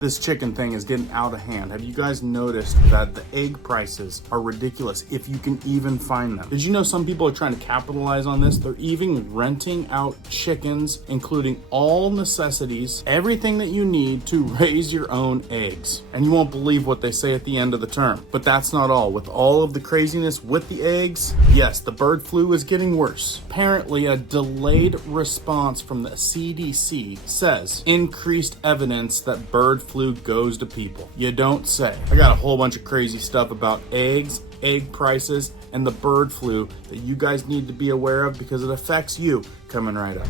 This chicken thing is getting out of hand. Have you guys noticed that the egg prices are ridiculous if you can even find them? Did you know some people are trying to capitalize on this? They're even renting out chickens, including all necessities, everything that you need to raise your own eggs. And you won't believe what they say at the end of the term. But that's not all. With all of the craziness with the eggs, yes, the bird flu is getting worse. Apparently, a delayed response from the CDC says increased evidence that bird flu goes to people. You don't say. I got a whole bunch of crazy stuff about eggs, egg prices, and the bird flu that you guys need to be aware of because it affects you coming right up.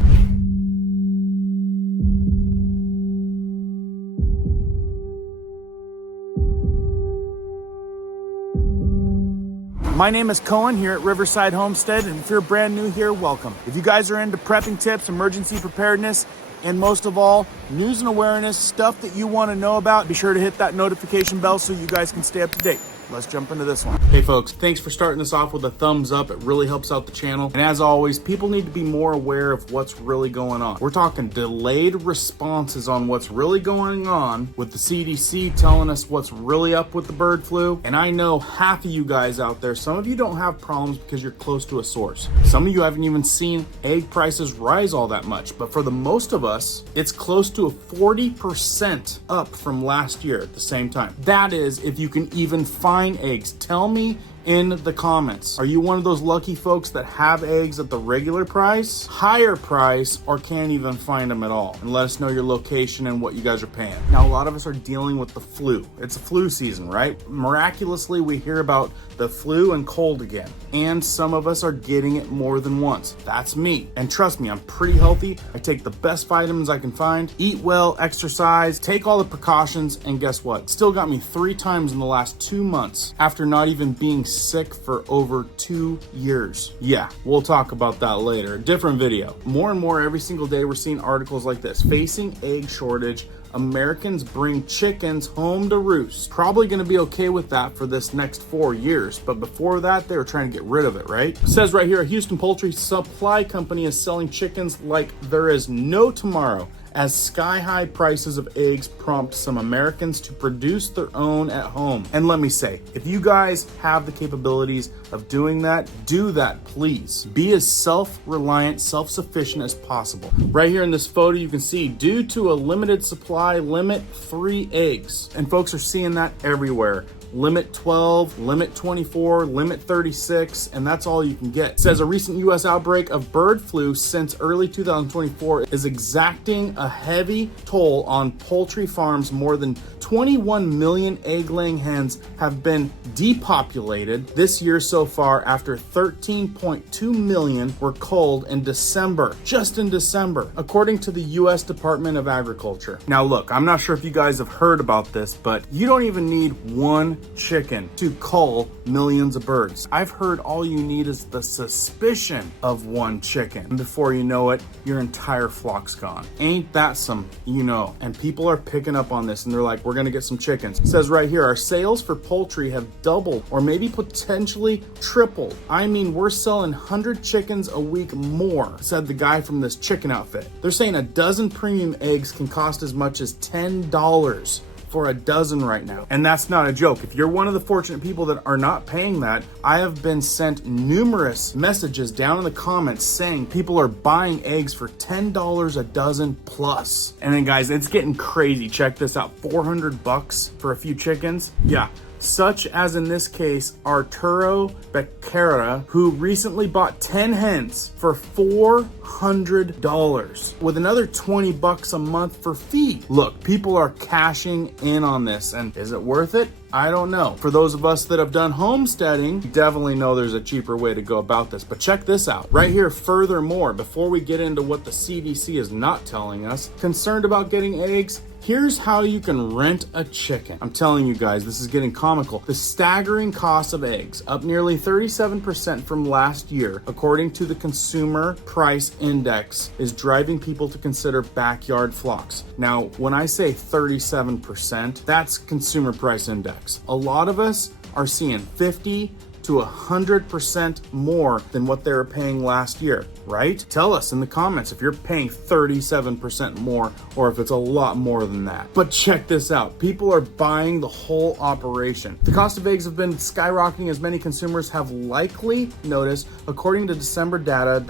My name is Cohen here at Riverside Homestead, and if you're brand new here, welcome. If you guys are into prepping tips, emergency preparedness, and most of all, news and awareness, stuff that you want to know about, be sure to hit that notification bell so you guys can stay up to date. Let's jump into this one. Hey folks, thanks for starting us off with a thumbs up. It really helps out the channel. And as always, people need to be more aware of what's really going on. We're talking delayed responses on what's really going on with the CDC telling us what's really up with the bird flu. And I know half of you guys out there, some of you don't have problems because you're close to a source. Some of you haven't even seen egg prices rise all that much. But for the most of us, it's close to a 40% up from last year at the same time. That is, if you can even find eggs. Tell me in the comments, are you one of those lucky folks that have eggs at the regular price, higher price, or can't even find them at all? And let us know your location and what you guys are paying. Now, a lot of us are dealing with the flu. It's a flu season, right? Miraculously, we hear about the flu and cold again. And some of us are getting it more than once. That's me. And trust me, I'm pretty healthy. I take the best vitamins I can find, eat well, exercise, take all the precautions, and guess what? Still got me 3 times in the last 2 months after not even being sick for over 2 years. Yeah, we'll talk about that later. Different video. More and more every single day we're seeing articles like this. Facing egg shortage, Americans bring chickens home to roost. Probably going to be okay with that for this next 4 years, but before that, they were trying to get rid of it, right? It says right here, a Houston poultry supply company is selling chickens like there is no tomorrow, as sky-high prices of eggs prompt some Americans to produce their own at home. And let me say, if you guys have the capabilities of doing that, do that, please. Be as self-reliant, self-sufficient as possible. Right here in this photo, you can see, due to a limited supply, limit 3 eggs. And folks are seeing that everywhere. Limit 12, limit 24, limit 36, and that's all you can get. It says a recent U.S. outbreak of bird flu since early 2024 is exacting a heavy toll on poultry farms. More than 21 million egg-laying hens have been depopulated this year so far after 13.2 million were culled in December, just in December, according to the U.S. Department of Agriculture. Now look, I'm not sure if you guys have heard about this, but you don't even need one chicken to cull millions of birds. I've heard all you need is the suspicion of one chicken. And before you know it, your entire flock's gone. Ain't that some, you know? And people are picking up on this and they're like, we're gonna get some chickens. It says right here, our sales for poultry have doubled or maybe potentially tripled. I mean, we're selling 100 chickens a week more, said the guy from this chicken outfit. They're saying a dozen premium eggs can cost as much as $10 for a dozen right now. And that's not a joke. If you're one of the fortunate people that are not paying that, I have been sent numerous messages down in the comments saying people are buying eggs for $10 a dozen plus. And then guys, it's getting crazy. Check this out, $400 for a few chickens. Yeah. Such as in this case, Arturo Becerra, who recently bought 10 hens for $400 with another $20 a month for feed. Look, people are cashing in on this, and is it worth it? I don't know. For those of us that have done homesteading, you definitely know there's a cheaper way to go about this. But check this out. Right here, furthermore, before we get into what the CDC is not telling us, concerned about getting eggs, here's how you can rent a chicken. I'm telling you guys, this is getting comical. The staggering cost of eggs, up nearly 37% from last year, according to the Consumer Price Index, is driving people to consider backyard flocks. Now, when I say 37%, that's Consumer Price Index. A lot of us are seeing 50 to to 100% more than what they were paying last year, right? Tell us in the comments if you're paying 37% more or if it's a lot more than that. But check this out. People are buying the whole operation. The cost of eggs have been skyrocketing, as many consumers have likely noticed, according to December data.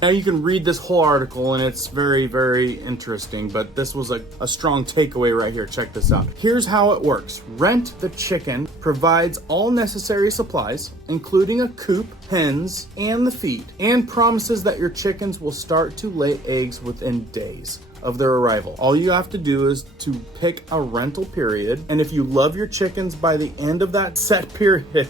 Now you can read this whole article and it's very, very interesting, but this was a strong takeaway right here. Check this out. Here's how it works. Rent the Chicken provides all necessary supplies, including a coop, hens, and the feed, and promises that your chickens will start to lay eggs within days of their arrival. All you have to do is to pick a rental period, and if you love your chickens by the end of that set period,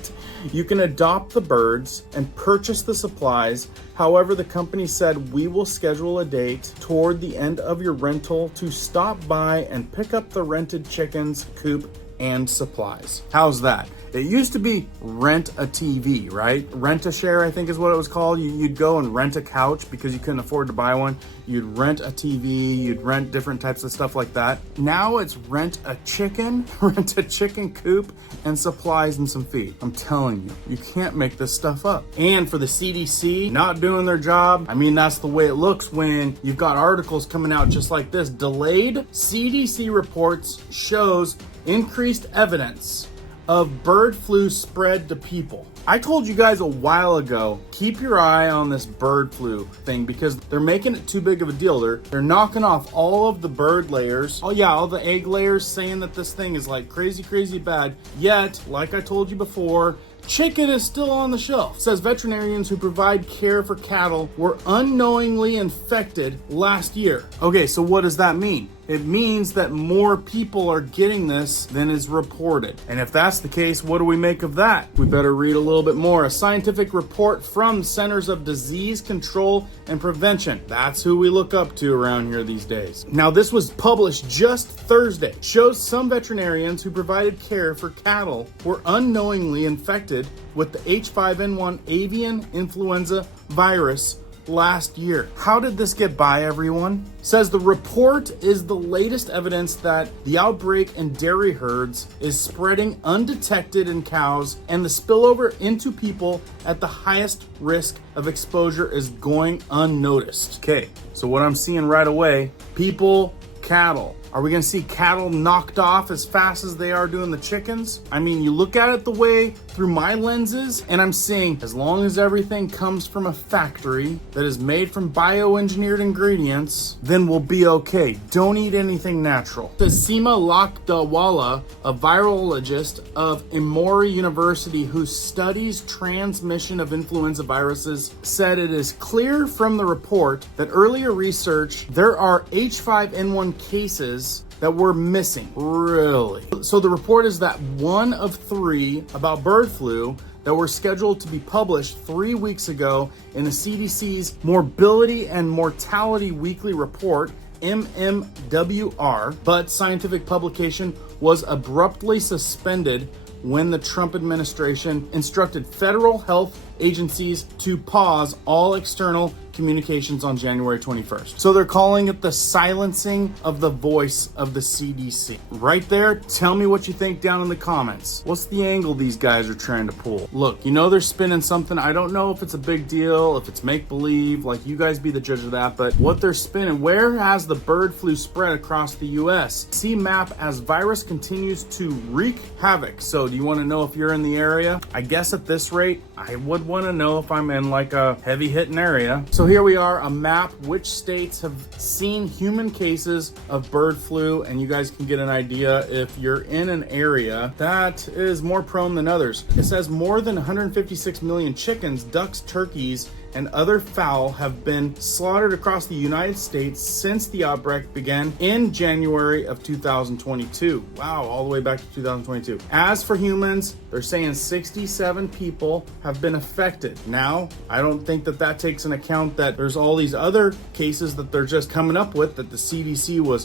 you can adopt the birds and purchase the supplies. However, the company said, we will schedule a date toward the end of your rental to stop by and pick up the rented chickens, coop, and supplies. How's that? It used to be rent a TV, right? Rent a share, I think is what it was called. You'd go and rent a couch because you couldn't afford to buy one. You'd rent a TV, you'd rent different types of stuff like that. Now it's rent a chicken coop, and supplies and some feed. I'm telling you, you can't make this stuff up. And for the CDC not doing their job, I mean, that's the way it looks when you've got articles coming out just like this. Delayed CDC reports shows increased evidence of bird flu spread to people. I told you guys a while ago, keep your eye on this bird flu thing because they're making it too big of a deal. They're knocking off all of the bird layers. Oh yeah, all the egg layers, saying that this thing is like crazy, crazy bad. Yet, like I told you before, chicken is still on the shelf. It says veterinarians who provide care for cattle were unknowingly infected last year. Okay, so what does that mean? It means that more people are getting this than is reported. And if that's the case, what do we make of that? We better read a little bit more. A scientific report from Centers of Disease Control and Prevention. That's who we look up to around here these days. Now, this was published just Thursday. Shows some veterinarians who provided care for cattle were unknowingly infected with the H5N1 avian influenza virus last year. How did this get by, everyone? Says the report is the latest evidence that the outbreak in dairy herds is spreading undetected in cows, and the spillover into people at the highest risk of exposure is going unnoticed. Okay, so what I'm seeing right away, people, cattle. Are we going to see cattle knocked off as fast as they are doing the chickens? I mean, you look at it the way through my lenses, and I'm seeing as long as everything comes from a factory that is made from bioengineered ingredients, then we'll be okay. Don't eat anything natural. Seema Lakdawala, a virologist of Emory University who studies transmission of influenza viruses, said it is clear from the report that earlier research, there are H5N1 cases that were missing. Really? So the report is that one of 3 about bird flu that were scheduled to be published 3 weeks ago in the CDC's Morbidity and Mortality Weekly Report, MMWR, but scientific publication was abruptly suspended when the Trump administration instructed federal health agencies to pause all external communications on January 21st. So they're calling it the silencing of the voice of the CDC. Right there, tell me what you think down in the comments. What's the angle these guys are trying to pull? Look, you know they're spinning something. I don't know if it's a big deal, if it's make-believe, like you guys be the judge of that, but what they're spinning, where has the bird flu spread across the US? See map as virus continues to wreak havoc. So do you want to know if you're in the area? I guess at this rate, I would want to know if I'm in like a heavy hitting area. So here we are, a map, which states have seen human cases of bird flu, and you guys can get an idea if you're in an area that is more prone than others. It says more than 156 million chickens, ducks, turkeys, and other fowl have been slaughtered across the United States since the outbreak began in January of 2022. Wow, all the way back to 2022. As for humans, they're saying 67 people have been affected. Now, I don't think that takes into account that there's all these other cases that they're just coming up with that the CDC was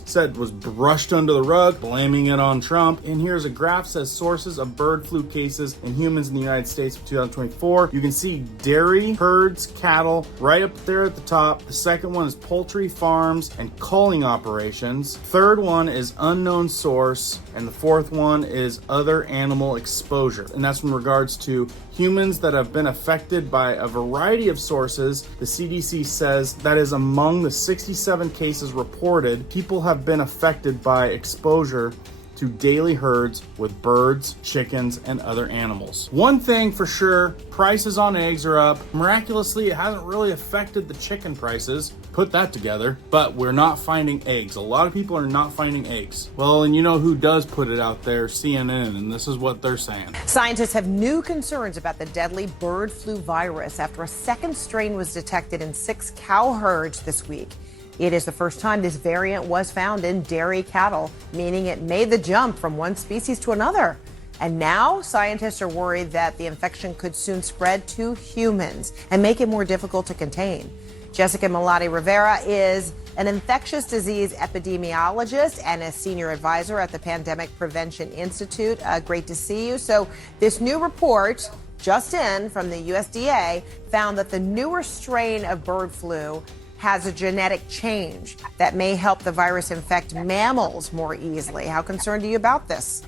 brushed under the rug, blaming it on Trump. And here's a graph says sources of bird flu cases in humans in the United States for 2024. You can see dairy herds cattle, right up there at the top. The second one is poultry farms and culling operations. Third one is unknown source. And the fourth one is other animal exposure. And that's in regards to humans that have been affected by a variety of sources. The CDC says that is among the 67 cases reported, people have been affected by exposure to daily herds with birds, chickens, and other animals. One thing for sure, prices on eggs are up. Miraculously, it hasn't really affected the chicken prices. Put that together, but we're not finding eggs. A lot of people are not finding eggs. Well, and you know who does put it out there? CNN, and this is what they're saying. Scientists have new concerns about the deadly bird flu virus after a second strain was detected in 6 cow herds this week. It is the first time this variant was found in dairy cattle, meaning it made the jump from one species to another. And now scientists are worried that the infection could soon spread to humans and make it more difficult to contain. Jessica Malati Rivera is an infectious disease epidemiologist and a senior advisor at the Pandemic Prevention Institute. Great to see you. So this new report just in from the USDA found that the newer strain of bird flu has a genetic change that may help the virus infect mammals more easily. How concerned are you about this?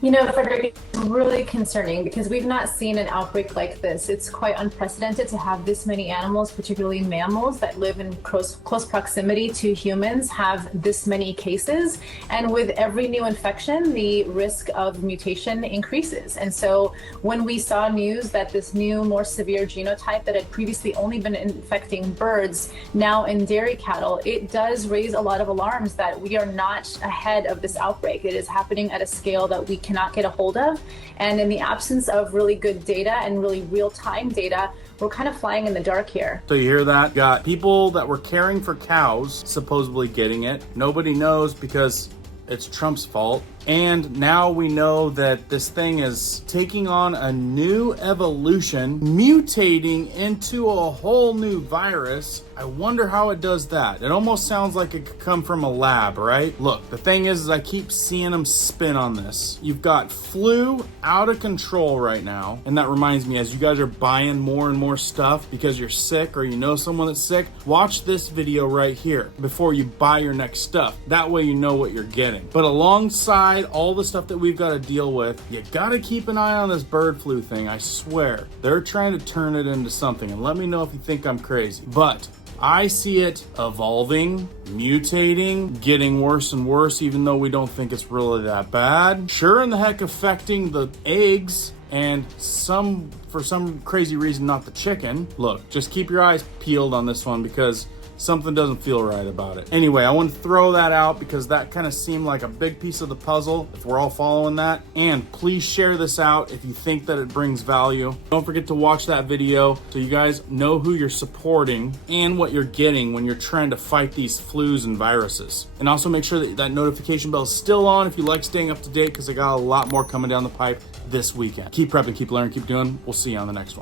You know, Frederick, it's really concerning because we've not seen an outbreak like this. It's quite unprecedented to have this many animals, particularly mammals that live in close proximity to humans, have this many cases. And with every new infection, the risk of mutation increases. And so when we saw news that this new, more severe genotype that had previously only been infecting birds, now in dairy cattle, it does raise a lot of alarms that we are not ahead of this outbreak. It is happening at a scale that we cannot get a hold of. And in the absence of really good data and really real-time data, we're kind of flying in the dark here. So you hear that? Got people that were caring for cows supposedly getting it. Nobody knows because it's Trump's fault. And now we know that this thing is taking on a new evolution, mutating into a whole new virus. I wonder how it does that. It almost sounds like it could come from a lab, right? Look, the thing is I keep seeing them spin on this. You've got flu out of control right now. And that reminds me, as you guys are buying more and more stuff because you're sick or you know someone that's sick, watch this video right here before you buy your next stuff. That way you know what you're getting. But alongside all the stuff that we've got to deal with, you got to keep an eye on this bird flu thing. I swear they're trying to turn it into something, and let me know if you think I'm crazy, but I see it evolving, mutating, getting worse and worse, even though we don't think it's really that bad. Sure in the heck affecting the eggs, and for some crazy reason not the chicken. Look, just keep your eyes peeled on this one because something doesn't feel right about it. Anyway, I want to throw that out because that kind of seemed like a big piece of the puzzle if we're all following that. And please share this out if you think that it brings value. Don't forget to watch that video so you guys know who you're supporting and what you're getting when you're trying to fight these flus and viruses. And also make sure that that notification bell is still on if you like staying up to date because I got a lot more coming down the pipe this weekend. Keep prepping, keep learning, keep doing. We'll see you on the next one.